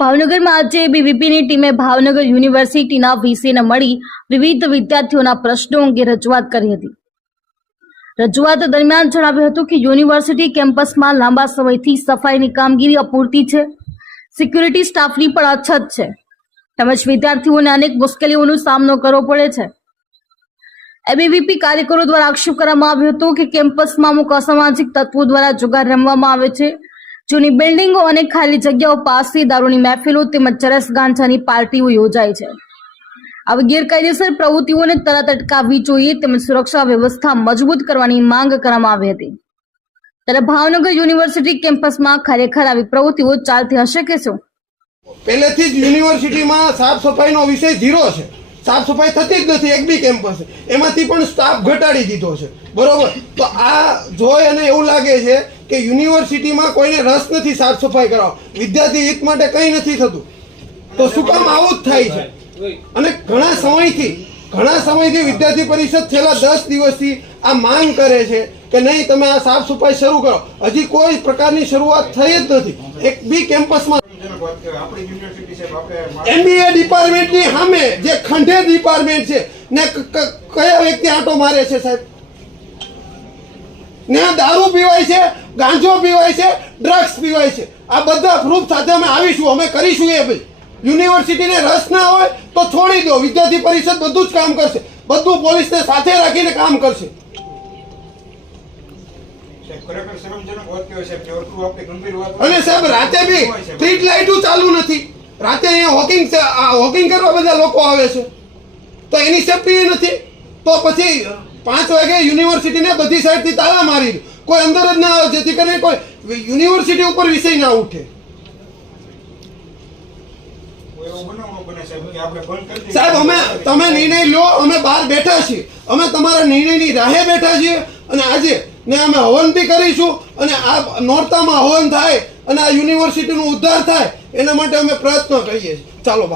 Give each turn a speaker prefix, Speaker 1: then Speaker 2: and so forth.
Speaker 1: ભાવનગરમાં આજે બીવીપીની ટીમે ભાવનગર યુનિવર્સિટીના વીસીને મળી વિવિધ વિદ્યાર્થીઓના પ્રશ્નો અંગે રજૂઆત કરી હતી. રજૂઆત દરમિયાન જણાવ્યું હતું કે યુનિવર્સિટી કેમ્પસમાં લાંબા સમયથી સફાઈની કામગીરી અપૂરતી છે. સિક્યુરિટી સ્ટાફની પણ અછત છે. તેમજ વિદ્યાર્થીઓને અનેક મુશ્કેલીઓનો સામનો કરવો પડે છે. એબીવીપી કાર્યકરો દ્વારા આક્ષેપ કરવામાં આવ્યો હતો કે કેમ્પસમાં અમુક અસામાજિક તત્વો દ્વારા જુગાર રમવામાં આવે છે. જૂની બિલ્ડિંગો અને ખાલી જગ્યાઓ પાસે દારૂની મહેફિલો તેમજ ચરસ ગાંજાની પાર્ટીઓ યોજાય છે. આવી ગેરકાયદેસર પ્રવૃત્તિઓને તરત અટકાવવી જોઈએ તેમજ સુરક્ષા વ્યવસ્થા મજબૂત કરવાની માંગ કરવામાં આવી હતી. ત્યારે ભાવનગર યુનિવર્સિટી કેમ્પસમાં ખરેખર આવી પ્રવૃત્તિઓ ચાલતી હશે કે શું?
Speaker 2: પહેલેથી જ યુનિવર્સિટીમાં સાફ સફાઈનો વિષય ઝીરો છે. સાફ સફાઈ થતી જ નથી એક બી કેમ્પસ એમાંથી પણ સ્ટાફ ઘટાડી દીધો છે. બરોબર? તો આ જોઈ અને એવું લાગે છે કે યુનિવર્સિટીમાં કોઈને રસ નથી સાફ સફાઈ કરાવવા. વિદ્યાર્થી હિત માટે કંઈ નથી થતું. તો શું કામ આવું જ થાય છે? અને ઘણા સમયથી ઘણા સમયથી વિદ્યાર્થી પરિષદ છેલ્લા દસ દિવસથી આ માંગ કરે છે કે નહીં, તમે આ સાફ સફાઈ શરૂ કરો. હજી કોઈ પ્રકારની શરૂઆત થઈ જ નથી. એક બી કેમ્પસમાં એમબીએ ડિપાર્ટમેન્ટની સામે જે ખંડેર ડિપાર્ટમેન્ટ છે, ને કયા વ્યક્તિ આંટો મારે છે સાહેબ? ને દારૂ પીવાય છે, ગાંજો પીવાય છે ડ્રગ્સ પીવાય છે. આ બધા પ્રૂફ સાથે અમે આવીશું, અમે કરીશું એ ભાઈ. યુનિવર્સિટીને રસ ના હોય તો છોડી દો. વિદ્યાર્થી પરિષદ બધું જ કામ કરશે. બધું પોલીસને સાથે રાખીને કામ કરશે. અને સાહેબ રાતે બી સ્ટ્રીટ લાઇટો ચાલુ નથી. રાતે અહીંયા વોકિંગ વોકિંગ કરવા બધા લોકો આવે છે. તો એની સેફટી નથી. તો પછી પાંચ વાગે યુનિવર્સિટીને બધી સાઈડથી તાળા મારી કોઈ અંદર જ ના આવે જેથી કરીને કોઈ યુનિવર્સિટી ઉપર વિષય ના ઉઠે.
Speaker 3: ન સાહેબ
Speaker 2: અમે તમે નિર્ણય લો અમે બહાર બેઠા છીએ. અમે તમારા નિર્ણયની રાહે બેઠા છીએ અને આજે ને અમે હવન બી કરીશું અને આ નોરતામાં હવન થાય અને આ યુનિવર્સિટીનો ઉદ્ધાર થાય, એના માટે અમે પ્રયત્ન કરીએ છીએ. ચાલો